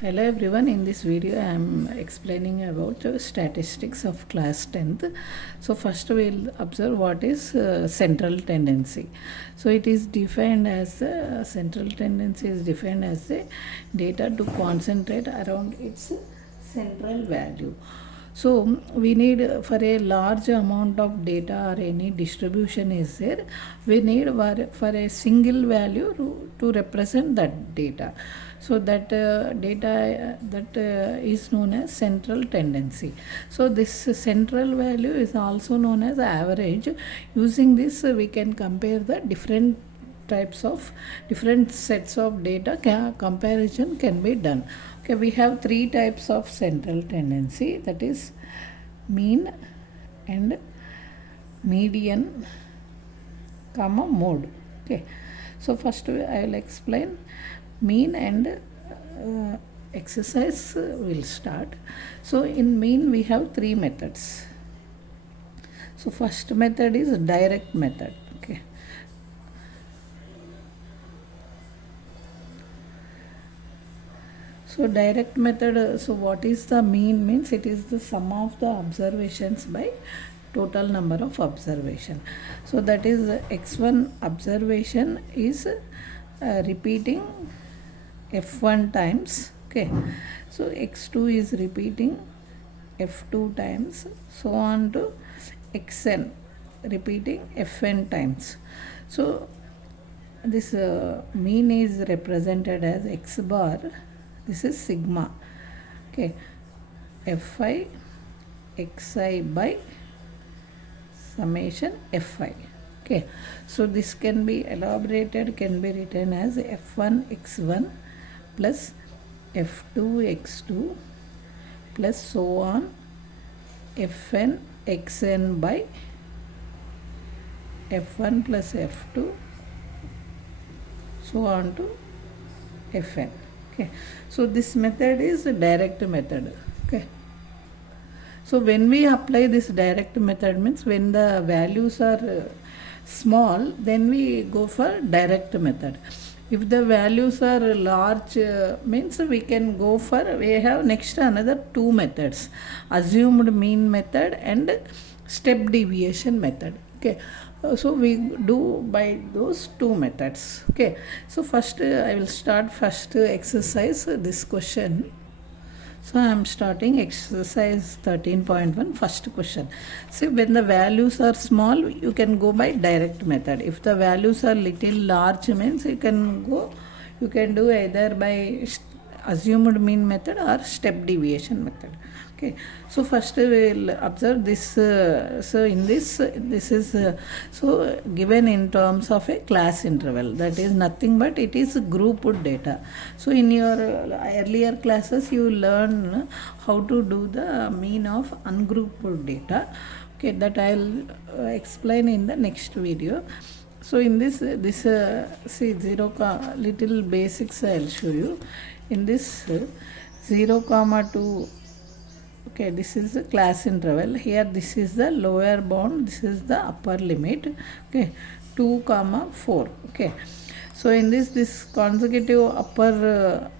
Hello everyone, in this video I am explaining about statistics of class 10th. So first we'll observe what is central tendency. So it is defined as central tendency is defined as a data to concentrate around its central value. So we need for a large amount of data or any distribution is there, we need for a single value to represent that data. So that data that is known as central tendency. So this central value is also known as average. Using this we can compare the different types of different sets of data. Comparison can be done. Okay, we have three types of central tendency, that is mean and median comma mode. Okay, so first I will explain mean and exercise will start. So in mean we have three methods. So first method is direct method. Okay, so direct method, so what is the mean means it is the sum of the observations by total number of observation. So that is x1 observation is repeating f1 times. Okay, so x2 is repeating f2 times, so on to xn repeating fn times. So this mean is represented as x bar, this is sigma. Okay, fi xi by summation fi. Okay, so this can be elaborated, can be written as f1 x1 plus f2 x2 plus so on fn xn by f1 plus f2 so on to fn. Okay, so this method is a direct method. Okay, so when we apply this direct method means when the values are small, then we go for direct method. If the values are large, means we can go for, we have next another two methods, assumed mean method and step deviation method. Okay, so we do by those two methods. Okay, so first I will start first exercise this question. So I am starting exercise 13.1, first question. See, when the values are small, you can go by direct method. If the values are little large, means you can do either by assumed mean method or step deviation method. Okay, so first we will observe this. So in this is so given in terms of a class interval, that is nothing but it is grouped data. So in your earlier classes you learn how to do the mean of ungrouped data. Okay, that I will explain in the next video. So in this see little basics I will show you. In this 0 comma 2, okay, this is the class interval. Here this is the lower bound, this is the upper limit. Okay, 2 comma 4. Okay, so in this consecutive upper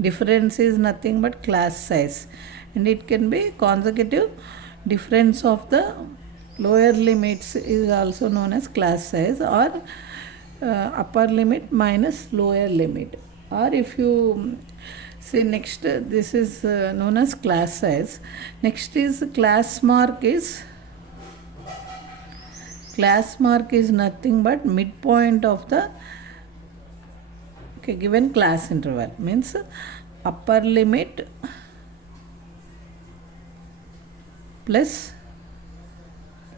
difference is nothing but class size, and it can be consecutive difference of the lower limits is also known as class size, or upper limit minus lower limit. Or if you see next, this is known as class size. Next is class mark is nothing but midpoint of the given class interval, means upper limit plus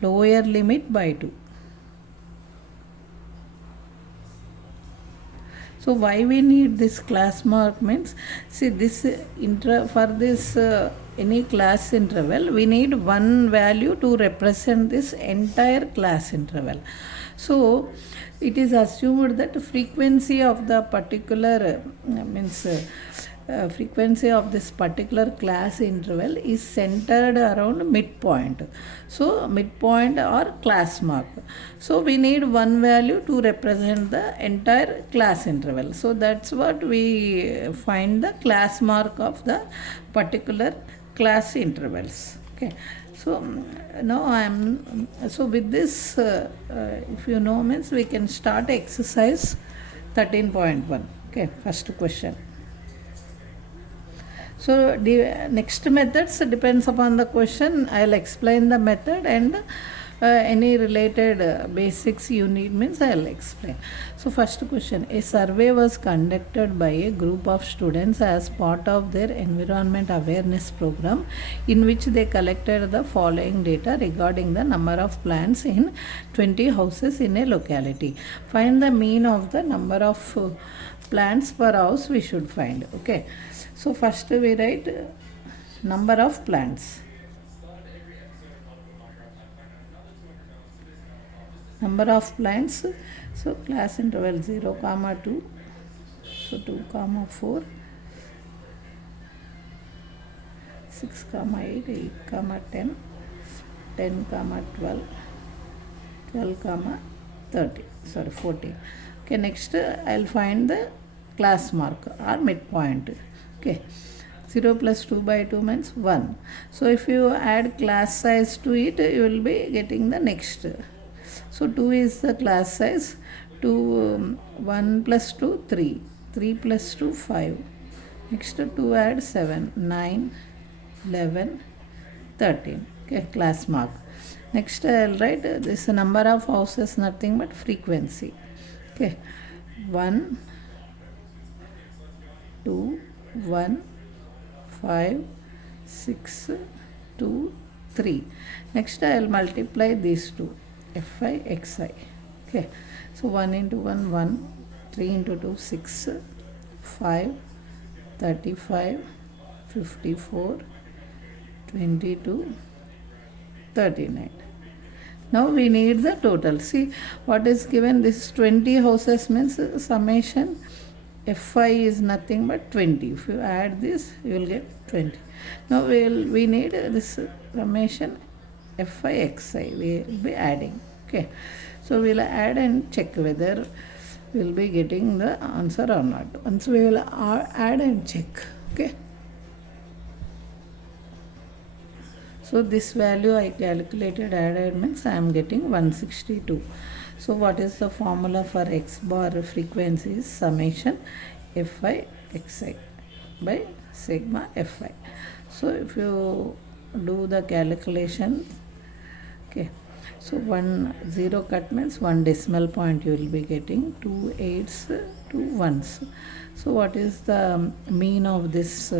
lower limit by 2. So why we need this class mark means, see this for this any class interval we need one value to represent this entire class interval. So it is assumed that frequency of the particular means frequency of this particular class interval is centered around midpoint. So midpoint or class mark. So we need one value to represent the entire class interval. So that's what we find the class mark of the particular class intervals. Okay. So now so with this, if you know means we can start exercise 13.1. Okay, first question. So the next methods depends upon the question. I'll explain the method, and any related basics you need means I'll explain. So first question, a survey was conducted by a group of students as part of their environment awareness program, in which they collected the following data regarding the number of plants in 20 houses in a locality. Find the mean of the number of plants per house we should find. Okay, so first we write number of plants. Number of plants, so class interval 0, 2, so 2, 4, 6, 8, 8, 10, 10, 12, 12, 30, 14. Okay, next I'll find the class mark or midpoint. Okay, 0 plus 2 by 2 means 1. So if you add class size to it, you will be getting the next. So 2 is the class size. 1 plus 2, 3. 3 plus 2, 5. Next 2 add 7, 9, 11, 13. Okay, class mark. Next I'll write this number of houses, nothing but frequency. Okay, 1, 2, 1, 5, 6, 2, 3. Next I'll multiply these two. Fi, xi. Okay, so 1 into 1, 1, 3 into 2, 6, 5, 35, 54, 22, 39. Now we need the total. See what is given. This 20 houses means summation Fi is nothing but 20. If you add this, you will get 20. Now we need this summation Fi, xi. We will be adding. Okay, so we'll add and check whether we'll be getting the answer or not. Once we will add and check. Okay, so this value I calculated, added means I am getting 162. So what is the formula for x bar frequency? Is summation Fi, xi by sigma Fi. So if you do the calculation, okay, so 0 cut means 1 decimal point you will be getting, 2 8s, 2 1s. So what is the mean of this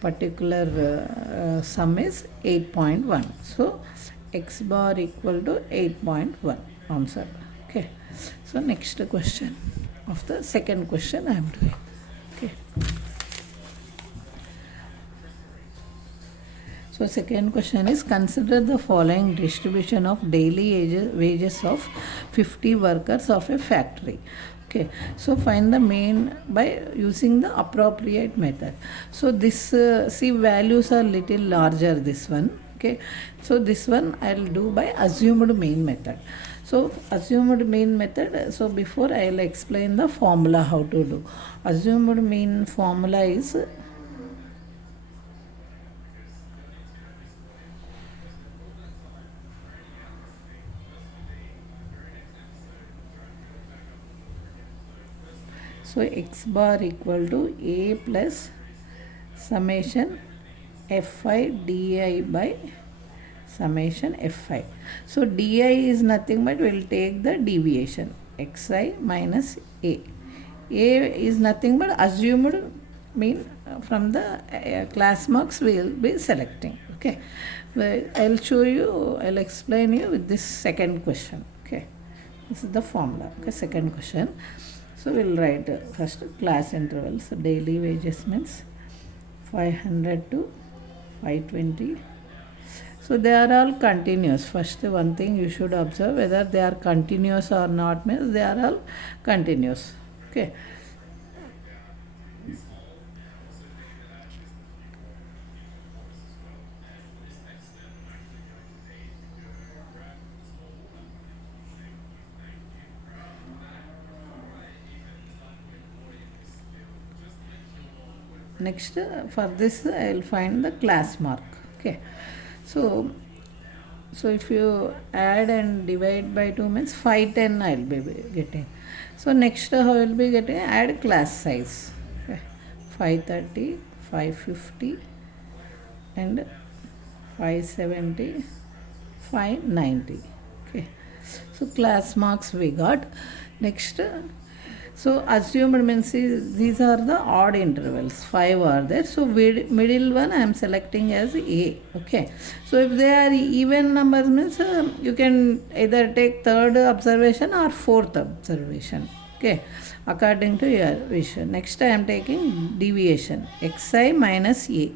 particular sum is 8.1. So x bar equal to 8.1 answer. Okay, so next question of the second question I am doing. Okay, so second question is, consider the following distribution of daily wages of 50 workers of a factory. Okay, so find the mean by using the appropriate method. So this see values are little larger, this one. Okay, so this one I'll do by assumed mean method. So assumed mean method, so before I'll explain the formula how to do. Assumed mean formula is so x bar equal to a plus summation Fi di by summation Fi. So di is nothing but we'll take the deviation xi minus a. A is nothing but assumed mean from the class marks we will be selecting. Okay, well, I'll explain you with this second question. Okay, this is the formula. Okay, second question. So we'll write first class intervals. So daily wages means 500 to 520. So they are all continuous. First one thing you should observe whether they are continuous or not, means they are all continuous. Okay. next for this I will find the class mark. Okay, so if you add and divide by 2 means 510 I will be getting. So next how I will be getting, add class size. Okay, 530, 550 and 570, 590. Okay, so class marks we got. Next, so assumed means these are the odd intervals, 5 are there. So middle one I am selecting as A. Okay, so if they are even numbers means you can either take third observation or fourth observation. Okay, according to your wish. Next I am taking deviation, xi minus A.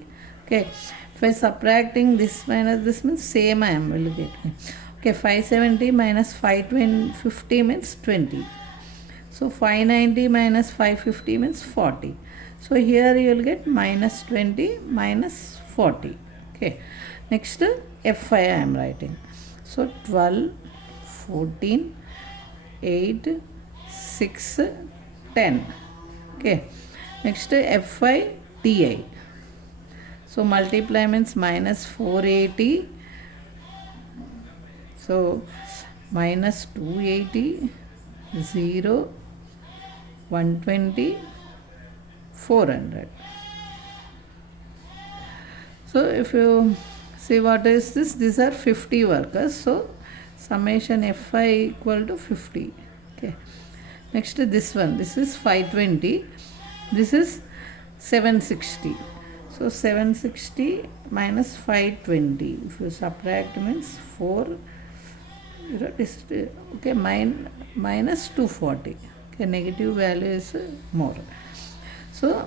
Okay, if I subtracting this minus this means same I am will get. Okay, 570 minus 550 means 20. So 590 minus 550 means 40. So here you will get minus 20 minus 40. Okay, next Fi I am writing. So 12, 14, 8, 6, 10. Okay, next Fi Ti. So multiply means minus 480. So minus 280, 0, 120, 400. So if you see what is this, these are 50 workers. So summation Fi equal to 50. Okay, next this one, this is 520, this is 760. So 760 minus 520, if you subtract means 4, okay, minus 240. Okay, negative value is more. So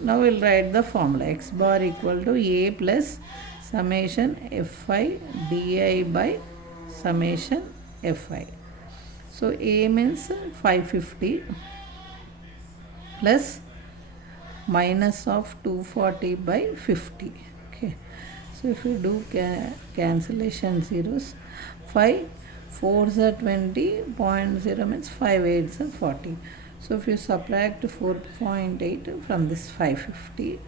now we'll write the formula, x bar equal to A plus summation Fi di by summation Fi. So A means 550 plus minus of 240 by 50. Okay, so if you do cancellation zeros, 5 4s are 20, 0.0 means 5 8s are 40. So if you subtract 4.8 from this 550, you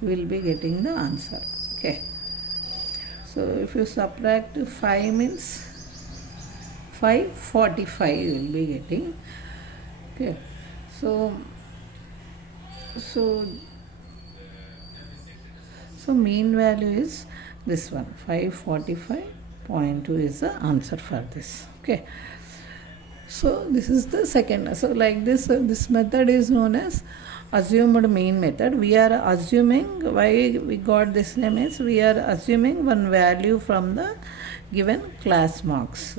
will be getting the answer. Okay, so if you subtract 5 means 545 you will be getting. Okay, so mean value is this one, 545.2 is the answer for this. Okay, so this is the second. So like this, this method is known as assumed mean method. We are assuming, why we got this name is, we are assuming one value from the given class marks.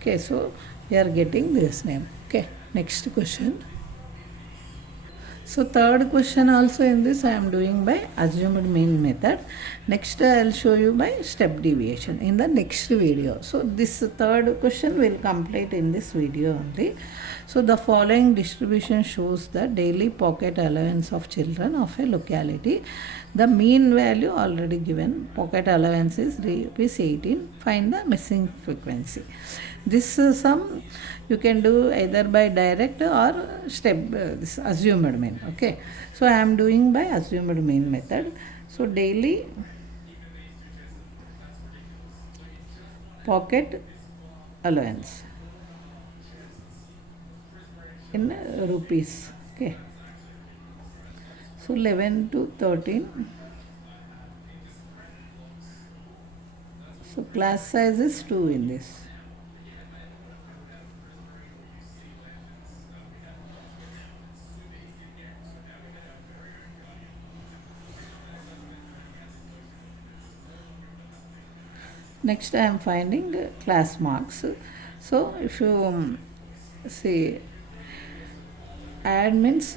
Okay, so we are getting this name. Okay, next question. So third question also in this I am doing by assumed mean method. Next I will show you by step deviation in the next video. So this third question will complete in this video only. So the following distribution shows the daily pocket allowance of children of a locality. The mean value already given. Pocket allowance is rupees 18. Find the missing frequency. This sum you can do either by direct or step this assumed mean. Okay, so I am doing by assumed mean method. So daily pocket allowance in rupees. Okay, so 11 to 13. So class size is 2 in this. Next I am finding class marks. So if you see, add means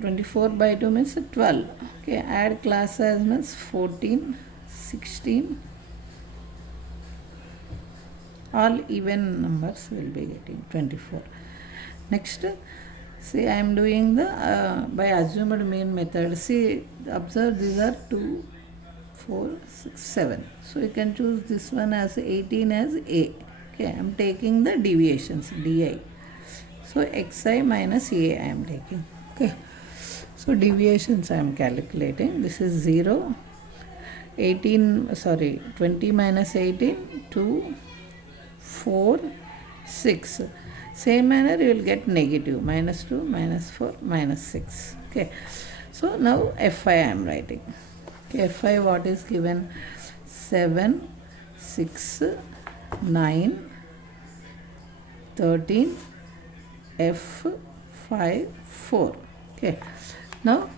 24 by 2 means 12. Okay, add class size means 14, 16. All even numbers will be getting 24. Next, see I am doing the by assumed mean method. See, observe these are 2, 4, 6, 7. So you can choose this one as 18 as A. Okay, I am taking the deviations di. So xi minus A I am taking. Okay, So deviations I am calculating. This is 0, 20 minus 18, 2, 4, 6. Same manner you will get negative, minus 2, minus 4, minus 6. Okay. So now Fi I am writing. Okay, Fi what is given? 7, 6, 9, 13, F, 5, 4. Okay. Now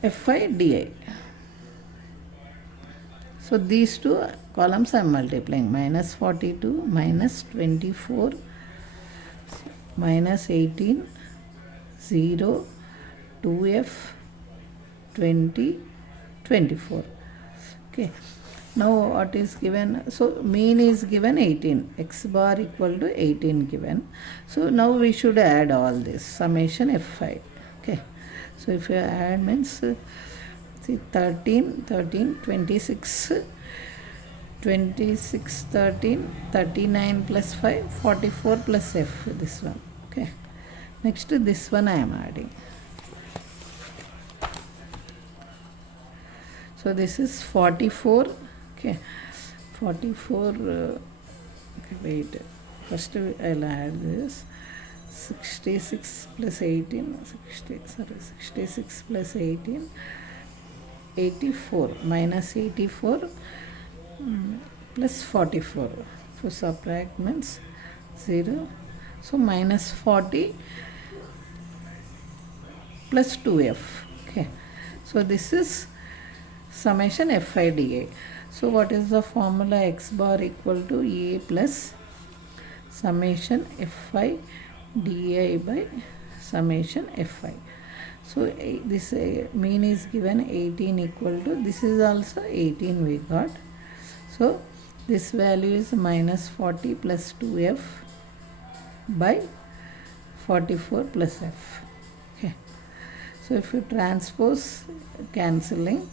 Fi di. So these two columns I am multiplying. Minus 42, minus 24, minus 18, 0, 2F, 20, 24. Okay. Now what is given? So mean is given 18. X bar equal to 18 given. So now we should add all this. Summation Fi. Okay. So if you add means 13, 26, 26, 13, 39 plus 5, 44 plus F, this one. Okay. Next this one I am adding. So this is 44. Okay. 44. Okay, wait. First I'll add this. 66 plus 18. 66 plus 18. 84 minus 84 plus 44. So subtract means 0. So minus 40 plus 2F. Okay. So this is summation Fi di. So what is the formula? X bar equal to A plus summation Fi di by summation Fi. So this mean is given 18 equal to, this is also 18 we got. So this value is minus 40 plus 2F by 44 plus F. Okay. So if you transpose cancelling,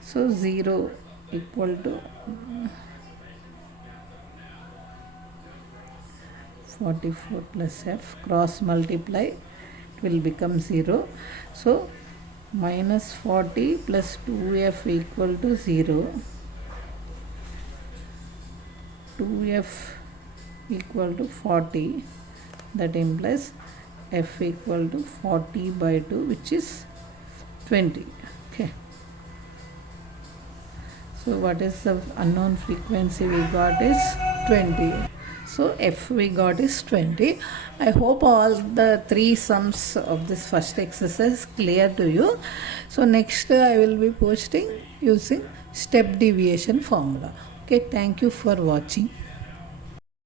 so 0 equal to 44 plus F, cross multiply, it will become 0. So minus 40 plus 2F equal to 0. 2F equal to 40. That implies F equal to 40 by 2, which is 20. Okay. So what is the unknown frequency we got is 20. So F we got is 20. I hope all the three sums of this first exercise clear to you. So next I will be posting using step deviation formula. Okay, thank you for watching.